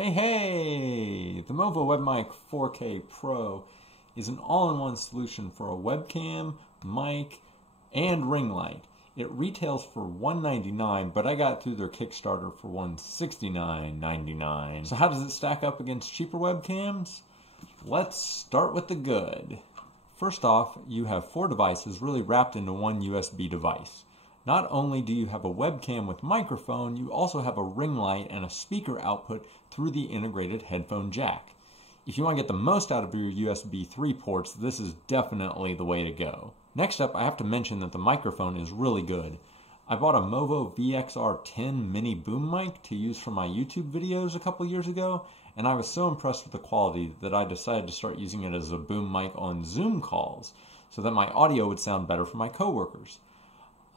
Hey! The Movo WebMic 4K Pro is an all-in-one solution for a webcam, mic, and ring light. It retails for $199, but I got through their Kickstarter for $169.99. So how does it stack up against cheaper webcams? Let's start with the good. First off, you have 4 devices really wrapped into one USB device. Not only do you have a webcam with microphone, you also have a ring light and a speaker output through the integrated headphone jack. If you want to get the most out of your USB 3 ports, this is definitely the way to go. Next up, I have to mention that the microphone is really good. I bought a Movo VXR10 mini boom mic to use for my YouTube videos a couple years ago, and I was so impressed with the quality that I decided to start using it as a boom mic on Zoom calls so that my audio would sound better for my coworkers.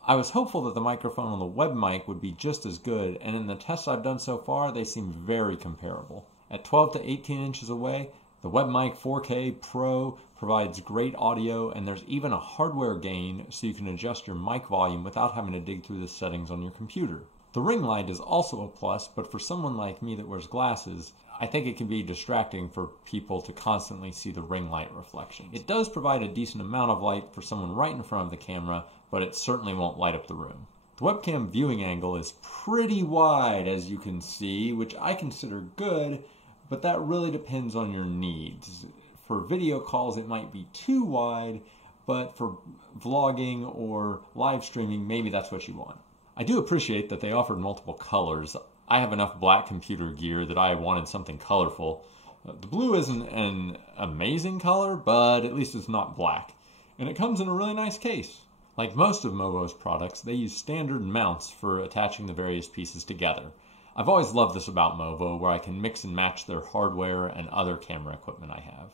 I was hopeful that the microphone on the WebMic would be just as good, and in the tests I've done so far, they seem very comparable. At 12 to 18 inches away, the WebMic 4K Pro provides great audio, and there's even a hardware gain so you can adjust your mic volume without having to dig through the settings on your computer. The ring light is also a plus, but for someone like me that wears glasses, I think it can be distracting for people to constantly see the ring light reflection. It does provide a decent amount of light for someone right in front of the camera, but it certainly won't light up the room. The webcam viewing angle is pretty wide, as you can see, which I consider good, but that really depends on your needs. For video calls, it might be too wide, but for vlogging or live streaming, maybe that's what you want. I do appreciate that they offered multiple colors. I have enough black computer gear that I wanted something colorful. The blue isn't an amazing color, but at least it's not black. And it comes in a really nice case. Like most of Movo's products, they use standard mounts for attaching the various pieces together. I've always loved this about Movo, where I can mix and match their hardware and other camera equipment I have.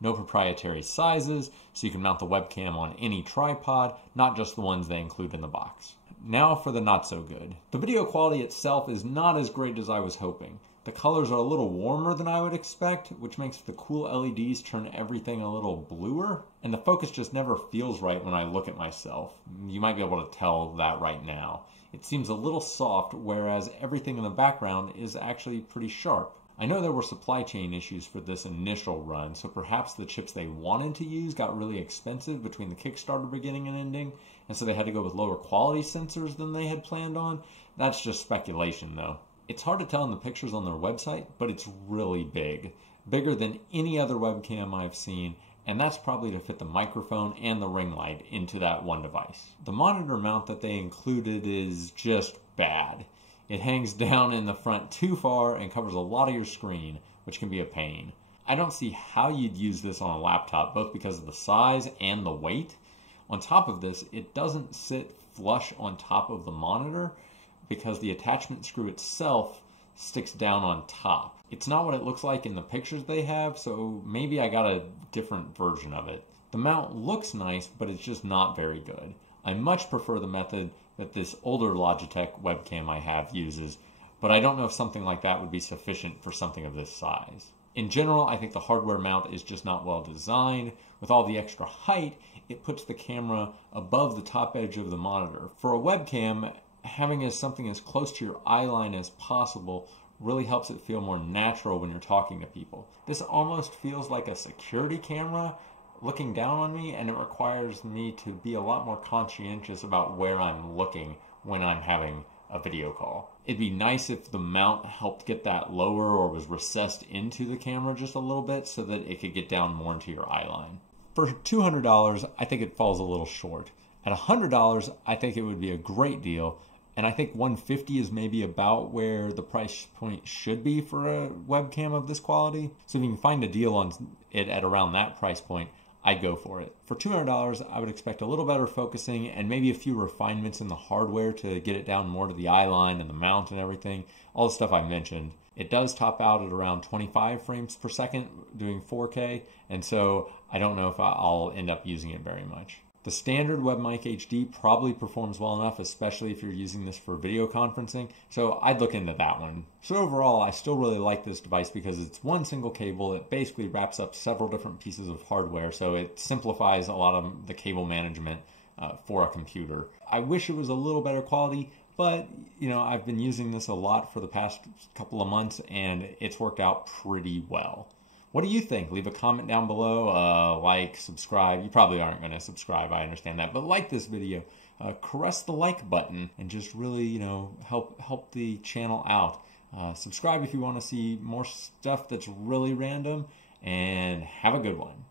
No proprietary sizes, so you can mount the webcam on any tripod, not just the ones they include in the box. Now for the not so good. The video quality itself is not as great as I was hoping. The colors are a little warmer than I would expect, which makes the cool LEDs turn everything a little bluer, and the focus just never feels right when I look at myself. You might be able to tell that right now. It seems a little soft, whereas everything in the background is actually pretty sharp. I know there were supply chain issues for this initial run, so perhaps the chips they wanted to use got really expensive between the Kickstarter beginning and ending, and so they had to go with lower quality sensors than they had planned on. That's just speculation though. It's hard to tell in the pictures on their website, but it's really big. Bigger than any other webcam I've seen, and that's probably to fit the microphone and the ring light into that one device. The monitor mount that they included is just bad. It hangs down in the front too far and covers a lot of your screen, which can be a pain. I don't see how you'd use this on a laptop, both because of the size and the weight. On top of this, it doesn't sit flush on top of the monitor because the attachment screw itself sticks down on top. It's not what it looks like in the pictures they have, so maybe I got a different version of it. The mount looks nice, but it's just not very good. I much prefer the method that this older Logitech webcam I have uses, but I don't know if something like that would be sufficient for something of this size. In general, I think the hardware mount is just not well designed. With all the extra height, it puts the camera above the top edge of the monitor. For a webcam, having something as close to your eye line as possible really helps it feel more natural when you're talking to people. This almost feels like a security camera looking down on me, and it requires me to be a lot more conscientious about where I'm looking when I'm having a video call. It'd be nice if the mount helped get that lower or was recessed into the camera just a little bit so that it could get down more into your eye line. For $200, I think it falls a little short. At $100, I think it would be a great deal, and I think $150 is maybe about where the price point should be for a webcam of this quality. So if you can find a deal on it at around that price point, I'd go for it. For $200, I would expect a little better focusing and maybe a few refinements in the hardware to get it down more to the eye line and the mount and everything. All the stuff I mentioned. It does top out at around 25 frames per second doing 4K, and so I don't know if I'll end up using it very much. The standard WebMic HD probably performs well enough, especially if you're using this for video conferencing, so I'd look into that one. So overall, I still really like this device because it's one single cable. It basically wraps up several different pieces of hardware, so it simplifies a lot of the cable management for a computer. I wish it was a little better quality, But, you know, I've been using this a lot for the past couple of months, and it's worked out pretty well. What do you think? Leave a comment down below, like, subscribe. You probably aren't going to subscribe, I understand that, but like this video. Caress the like button and just really, you know, help the channel out. Subscribe if you want to see more stuff that's really random, and have a good one.